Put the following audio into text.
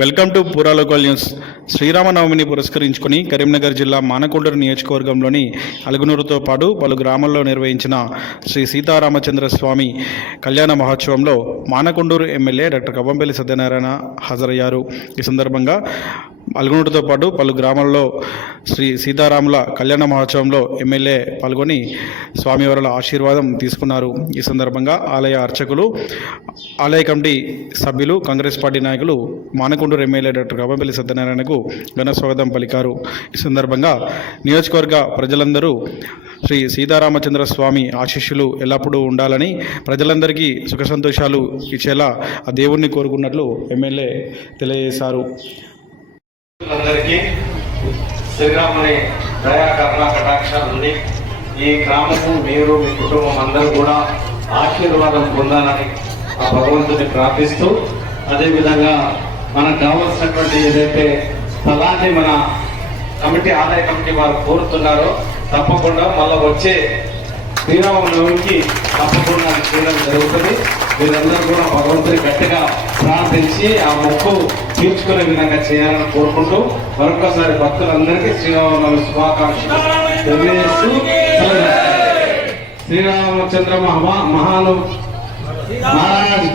Welcome to పూరా local news. శ్రీరామనవమిని పురస్కరించుకుని కరీంనగర్ జిల్లా మానకొండూరు నియోజకవర్గంలోని అలుగునూరుతో పాటు పలు గ్రామాల్లో నిర్వహించిన శ్రీ సీతారామచంద్ర స్వామి కళ్యాణ మహోత్సవంలో మానకొండూరు ఎమ్మెల్యే డాక్టర్ కవ్వంపల్లి సత్యనారాయణ హాజరయ్యారు. ఈ సందర్భంగా అలుగునూరుతో పాటు పలు గ్రామాల్లో శ్రీ సీతారాముల కళ్యాణ మహోత్సవంలో ఎమ్మెల్యే పాల్గొని స్వామివారుల ఆశీర్వాదం తీసుకున్నారు. ఈ సందర్భంగా ఆలయ అర్చకులు ఆలయ కమిటీ సభ్యులు కాంగ్రెస్ పార్టీ నాయకులు మానకొండూరు ఎమ్మెల్యే డాక్టర్ కవ్వంపల్లి సత్యనారాయణకు ఘన స్వాగతం పలికారు. ఈ సందర్భంగా నియోజకవర్గ ప్రజలందరూ శ్రీ సీతారామచంద్ర స్వామి ఆశీస్సులు ఎల్లప్పుడూ ఉండాలని ప్రజలందరికీ సుఖ సంతోషాలు ఇచ్చేలా ఆ దేవుణ్ణి కోరుకున్నట్లు ఎమ్మెల్యే తెలియజేశారు. అందరికీ శ్రీరాముని దయా కరుణ కటాక్షాలు ఉంది ఈ గ్రామము మీరు మీ కుటుంబం అందరూ కూడా ఆశీర్వాదం పొందాలని ఆ భగవంతుని ప్రార్థిస్తూ అదేవిధంగా మనకు కావలసినటువంటి ఏదైతే స్థలాన్ని మన కమిటీ ఆలయ కమిటీ వారు కోరుతున్నారో తప్పకుండా మళ్ళీ వచ్చే శ్రీరామనవమికి తప్పకుండా అది చేయడం జరుగుతుంది. మీరందరూ కూడా భగవంతుని కట్టి ప్రార్థించి ఆ మొక్కు తీర్చుకునే విధంగా చేయాలని కోరుకుంటూ మరొకసారి భక్తులందరికీ శ్రీరామనవమి శుభాకాంక్షలు తెలియజేస్తూ శ్రీరామచంద్ర మహా మహాను మహారాజ్